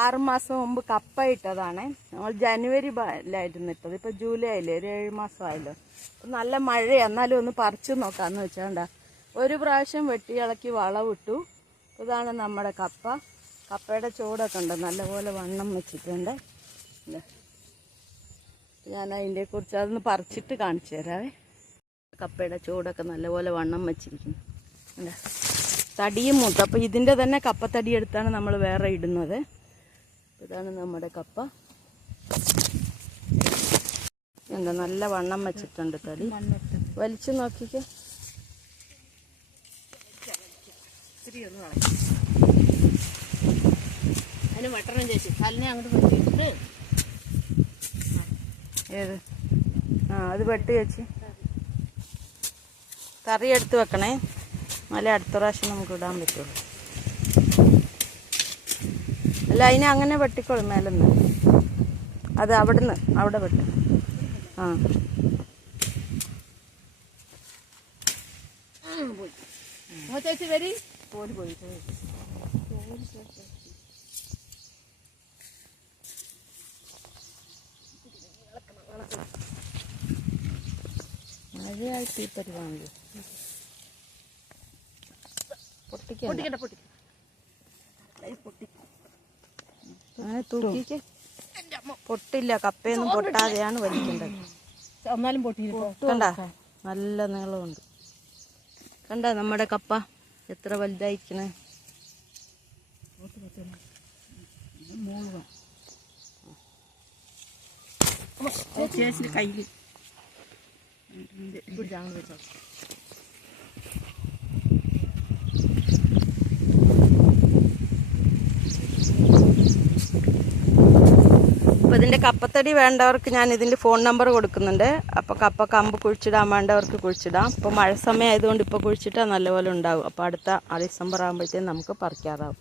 ആറ് മാസം മുമ്പ് കപ്പ ഇട്ടതാണ്. നമ്മൾ ജനുവരി ലായിരുന്നു ഇട്ടത്. ഇപ്പം ജൂലൈ ആയില്ലേ? ഒരു ഏഴ് മാസം ആയല്ലോ. നല്ല മഴ എന്നാലും ഒന്ന് പറിച്ചു നോക്കാമെന്ന് വെച്ചാണ്ട ഒരു പ്രാവശ്യം വെട്ടി ഇളക്കി വളവിട്ടു. ഇതാണ് നമ്മുടെ കപ്പ. കപ്പയുടെ ചൂടൊക്കെ ഉണ്ട്. നല്ലപോലെ വണ്ണം വെച്ചിട്ടുണ്ട്. ഞാൻ അതിന്റെ കുറിച്ച് അതൊന്ന് പറിച്ചിട്ട് കാണിച്ചു തരാവേ. കപ്പയുടെ ചൂടൊക്കെ നല്ലപോലെ വണ്ണം വെച്ചിരിക്കുന്നു. തടിയും മൂത്ത അപ്പോൾ ഇതിന്റെ തന്നെ കപ്പത്തടി എടുത്താണ് നമ്മൾ വേറെ ഇടുന്നത്. ഇതാണ് നമ്മുടെ കപ്പ. എന്താ നല്ല വണ്ണം വെച്ചിട്ടുണ്ട് തടി. വലിച്ചു നോക്കിക്കേ. അതിന് വെട്ടണം ചേച്ചി. കല്ലിനെ അങ്ങോട്ട് വെട്ടിയിട്ട്. ഏത്? ആ അത് വെട്ടി വെച്ച് കറി എടുത്ത് വെക്കണേ. നല്ല അടുത്ത പ്രാവശ്യം നമുക്ക് ഇടാൻ പറ്റുള്ളൂ. അല്ല അതിനെ അങ്ങനെ വെട്ടിക്കോളും മേലെന്ന്. അത് അവിടുന്ന് അവിടെ വെട്ടും. ആ. ചേച്ചി വരി. പോയി പോയി പോയി മഴയായിട്ട് ഈ പരിപാടി. പൊട്ടിക്കണ്ട. പൊട്ടിക്കട്ടെ പൊട്ടിക്കട്ടെ അങ്ങനെ തൂക്കിക്ക് പൊട്ടില്ല കപ്പയൊന്നും പൊട്ടാതെയാണ് വലിക്കേണ്ടത് എന്നാലും പൊട്ടിയില്ല. കണ്ട? നല്ല നീളമുണ്ട്. കണ്ട നമ്മുടെ കപ്പ എത്ര വലുതായിരിക്കണേ? ചേച്ചിന്റെ കയ്യിൽ പിടിച്ചാണ് അപ്പോൾ ഇതിന്റെ കപ്പത്തടി വേണ്ടവർക്ക് ഞാൻ ഇതിന്റെ ഫോൺ നമ്പർ കൊടുക്കുന്നുണ്ട്. അപ്പോൾ കപ്പ കമ്പ് കുഴിച്ചിടാൻ വേണ്ടവർക്ക് കുഴിച്ചിടാം. ഇപ്പോൾ മഴ സമയം ആയതുകൊണ്ട് ഇപ്പോൾ കുഴിച്ചിട്ടാൽ നല്ലപോലെ ഉണ്ടാവും. അപ്പോൾ അടുത്ത ഡിസംബർ ആകുമ്പോഴത്തേക്കും നമുക്ക് പറിക്കാറാവും